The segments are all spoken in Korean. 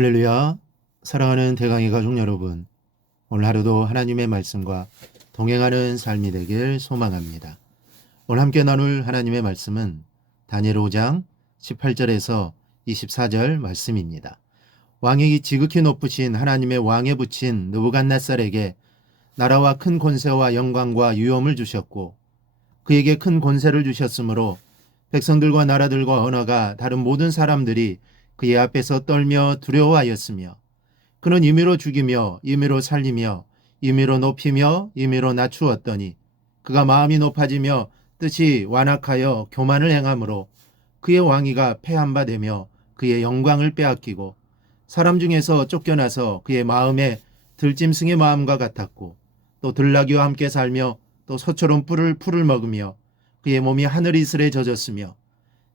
할렐루야. 사랑하는 대강의 가족 여러분, 오늘 하루도 하나님의 말씀과 동행하는 삶이 되길 소망합니다. 오늘 함께 나눌 하나님의 말씀은 다니엘 5장 18절에서 24절 말씀입니다. 왕이 지극히 높으신 하나님의 왕에 붙인 느부갓네살에게 나라와 큰 권세와 영광과 위엄을 주셨고 그에게 큰 권세를 주셨으므로 백성들과 나라들과 언어가 다른 모든 사람들이 그의 앞에서 떨며 두려워하였으며 그는 임의로 죽이며 임의로 살리며 임의로 높이며 임의로 낮추었더니 그가 마음이 높아지며 뜻이 완악하여 교만을 행함으로 그의 왕위가 패한 바 되며 그의 영광을 빼앗기고 사람 중에서 쫓겨나서 그의 마음에 들짐승의 마음과 같았고 또 들나귀와 함께 살며 또 소처럼 풀을 먹으며 그의 몸이 하늘 이슬에 젖었으며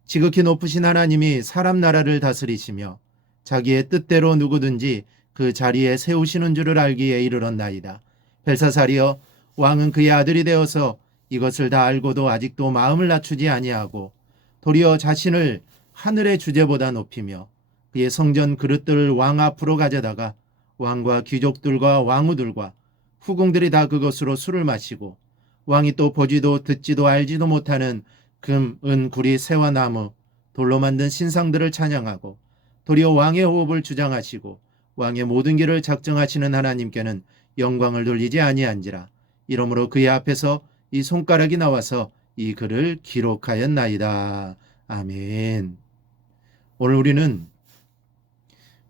지극히 높으신 하나님이 사람 나라를 다스리시며 자기의 뜻대로 누구든지 그 자리에 세우시는 줄을 알기에 이르렀나이다. 벨사살이여, 왕은 그의 아들이 되어서 이것을 다 알고도 아직도 마음을 낮추지 아니하고 도리어 자신을 하늘의 주제보다 높이며 그의 성전 그릇들을 왕 앞으로 가져다가 왕과 귀족들과 왕후들과 후궁들이 다 그것으로 술을 마시고 왕이 또 보지도 듣지도 알지도 못하는 금, 은, 구리, 새와 나무, 돌로 만든 신상들을 찬양하고 도리어 왕의 호흡을 주장하시고 왕의 모든 길을 작정하시는 하나님께는 영광을 돌리지 아니한지라. 이러므로 그의 앞에서 이 손가락이 나와서 이 글을 기록하였나이다. 아멘. 오늘 우리는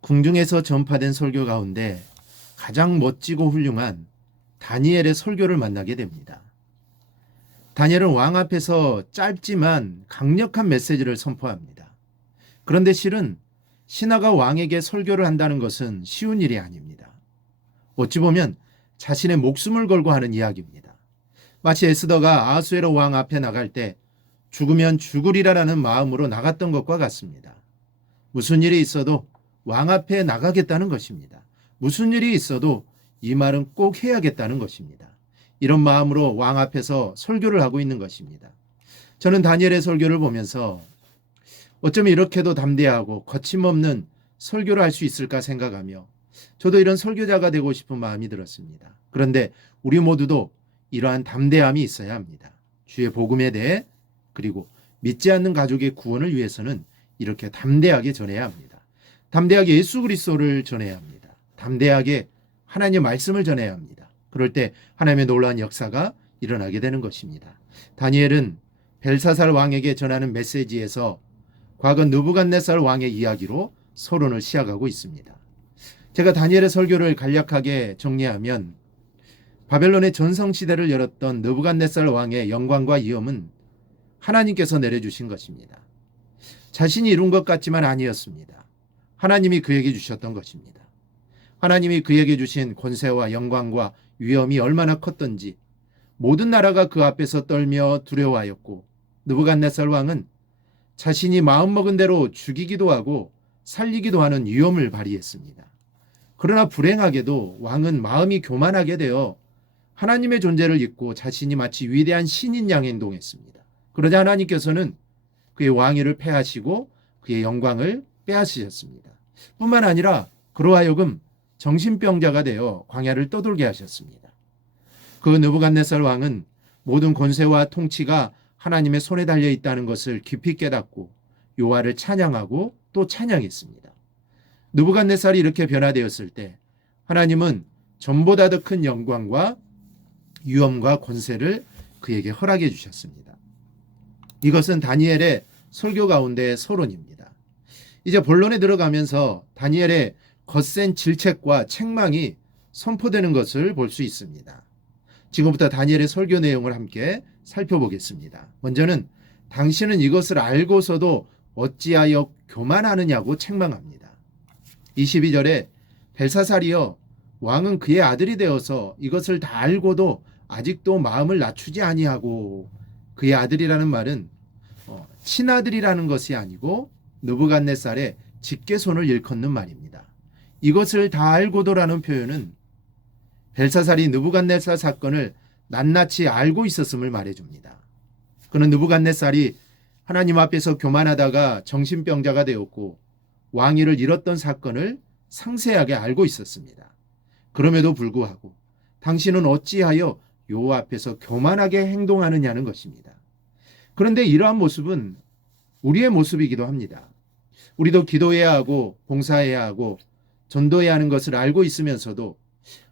궁중에서 전파된 설교 가운데 가장 멋지고 훌륭한 다니엘의 설교를 만나게 됩니다. 다니엘은 왕 앞에서 짧지만 강력한 메시지를 선포합니다. 그런데 실은 신하가 왕에게 설교를 한다는 것은 쉬운 일이 아닙니다. 어찌 보면 자신의 목숨을 걸고 하는 이야기입니다. 마치 에스더가 아하수에로 왕 앞에 나갈 때 죽으면 죽으리라라는 마음으로 나갔던 것과 같습니다. 무슨 일이 있어도 왕 앞에 나가겠다는 것입니다. 무슨 일이 있어도 이 말은 꼭 해야겠다는 것입니다. 이런 마음으로 왕 앞에서 설교를 하고 있는 것입니다. 저는 다니엘의 설교를 보면서 어쩌면 이렇게도 담대하고 거침없는 설교를 할 수 있을까 생각하며 저도 이런 설교자가 되고 싶은 마음이 들었습니다. 그런데 우리 모두도 이러한 담대함이 있어야 합니다. 주의 복음에 대해 그리고 믿지 않는 가족의 구원을 위해서는 이렇게 담대하게 전해야 합니다. 담대하게 예수 그리스도를 전해야 합니다. 담대하게 하나님의 말씀을 전해야 합니다. 그럴 때 하나님의 놀라운 역사가 일어나게 되는 것입니다. 다니엘은 벨사살 왕에게 전하는 메시지에서 과거 느부갓네살 왕의 이야기로 서론을 시작하고 있습니다. 제가 다니엘의 설교를 간략하게 정리하면 바벨론의 전성시대를 열었던 느부갓네살 왕의 영광과 위엄은 하나님께서 내려주신 것입니다. 자신이 이룬 것 같지만 아니었습니다. 하나님이 그에게 주셨던 것입니다. 하나님이 그에게 주신 권세와 영광과 위엄이 얼마나 컸던지 모든 나라가 그 앞에서 떨며 두려워하였고 느부갓네살 왕은 자신이 마음먹은 대로 죽이기도 하고 살리기도 하는 위엄을 발휘했습니다. 그러나 불행하게도 왕은 마음이 교만하게 되어 하나님의 존재를 잊고 자신이 마치 위대한 신인 양 행동했습니다. 그러자 하나님께서는 그의 왕위를 폐하시고 그의 영광을 빼앗으셨습니다. 뿐만 아니라 그로 하여금 정신병자가 되어 광야를 떠돌게 하셨습니다. 그 느부갓네살 왕은 모든 권세와 통치가 하나님의 손에 달려 있다는 것을 깊이 깨닫고 여호와를 찬양하고 또 찬양했습니다. 느부갓네살이 이렇게 변화되었을 때 하나님은 전보다 더 큰 영광과 위엄과 권세를 그에게 허락해 주셨습니다. 이것은 다니엘의 설교 가운데 서론입니다. 이제 본론에 들어가면서 다니엘의 거센 질책과 책망이 선포되는 것을 볼 수 있습니다. 지금부터 다니엘의 설교 내용을 함께 살펴보겠습니다. 먼저는 당신은 이것을 알고서도 어찌하여 교만하느냐고 책망합니다. 22절에 벨사살이여, 왕은 그의 아들이 되어서 이것을 다 알고도 아직도 마음을 낮추지 아니하고, 그의 아들이라는 말은 친아들이라는 것이 아니고 느부갓네살의 직계손을 일컫는 말입니다. 이것을 다 알고도라는 표현은 벨사살이 느부갓네살 사건을 낱낱이 알고 있었음을 말해줍니다. 그는 느부갓네살이 하나님 앞에서 교만하다가 정신병자가 되었고 왕위를 잃었던 사건을 상세하게 알고 있었습니다. 그럼에도 불구하고 당신은 어찌하여 여호와 앞에서 교만하게 행동하느냐는 것입니다. 그런데 이러한 모습은 우리의 모습이기도 합니다. 우리도 기도해야 하고 봉사해야 하고 전도해야 하는 것을 알고 있으면서도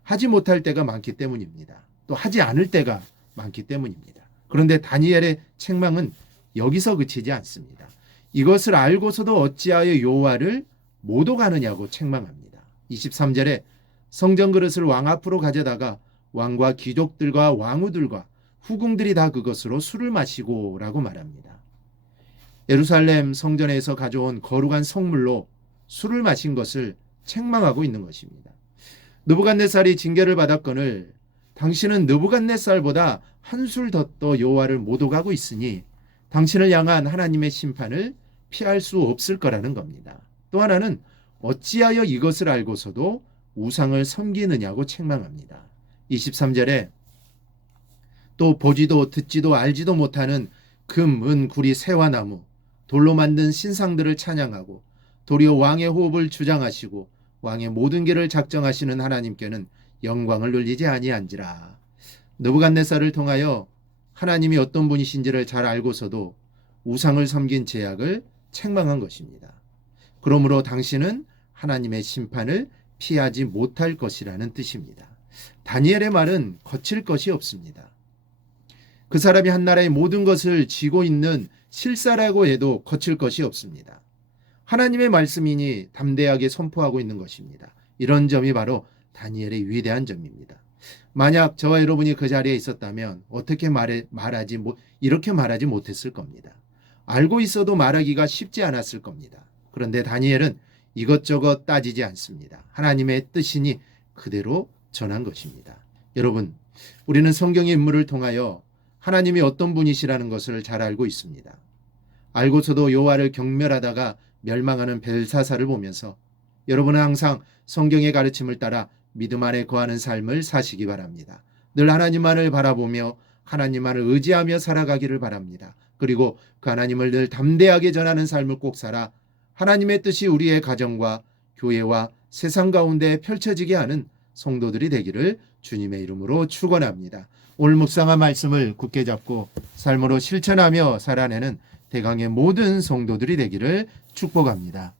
하지 못할 때가 많기 때문입니다. 또 하지 않을 때가 많기 때문입니다. 그런데 다니엘의 책망은 여기서 그치지 않습니다. 이것을 알고서도 어찌하여 여호와를 모독하느냐고 책망합니다. 23절에 성전 그릇을 왕 앞으로 가져다가 왕과 귀족들과 왕후들과 후궁들이 다 그것으로 술을 마시고 라고 말합니다. 예루살렘 성전에서 가져온 거룩한 성물로 술을 마신 것을 책망하고 있는 것입니다. 느부갓네살이 징계를 받았거늘 당신은 느부갓네살보다 한술 더 여호와를 모독하고 있으니 당신을 향한 하나님의 심판을 피할 수 없을 거라는 겁니다. 또 하나는 어찌하여 이것을 알고서도 우상을 섬기느냐고 책망합니다. 23절에 또 보지도 듣지도 알지도 못하는 금, 은, 구리, 새와 나무, 돌로 만든 신상들을 찬양하고 도리어 왕의 호흡을 주장하시고 왕의 모든 길을 작정하시는 하나님께는 영광을 돌리지 아니한지라. 느부갓네살을 통하여 하나님이 어떤 분이신지를 잘 알고서도 우상을 섬긴 죄악을 책망한 것입니다. 그러므로 당신은 하나님의 심판을 피하지 못할 것이라는 뜻입니다. 다니엘의 말은 거칠 것이 없습니다. 그 사람이 한 나라의 모든 것을 쥐고 있는 실사라고 해도 거칠 것이 없습니다. 하나님의 말씀이니 담대하게 선포하고 있는 것입니다. 이런 점이 바로 다니엘의 위대한 점입니다. 만약 저와 여러분이 그 자리에 있었다면 어떻게 이렇게 말하지 못했을 겁니다. 알고 있어도 말하기가 쉽지 않았을 겁니다. 그런데 다니엘은 이것저것 따지지 않습니다. 하나님의 뜻이니 그대로 전한 것입니다. 여러분, 우리는 성경의 인물을 통하여 하나님이 어떤 분이시라는 것을 잘 알고 있습니다. 알고서도 여호와를 경멸하다가 멸망하는 벨사살을 보면서 여러분은 항상 성경의 가르침을 따라 믿음 안에 거하는 삶을 사시기 바랍니다. 늘 하나님만을 바라보며 하나님만을 의지하며 살아가기를 바랍니다. 그리고 그 하나님을 늘 담대하게 전하는 삶을 꼭 살아 하나님의 뜻이 우리의 가정과 교회와 세상 가운데 펼쳐지게 하는 성도들이 되기를 주님의 이름으로 축원합니다. 오늘 묵상한 말씀을 굳게 잡고 삶으로 실천하며 살아내는 대강의 모든 성도들이 되기를 축복합니다.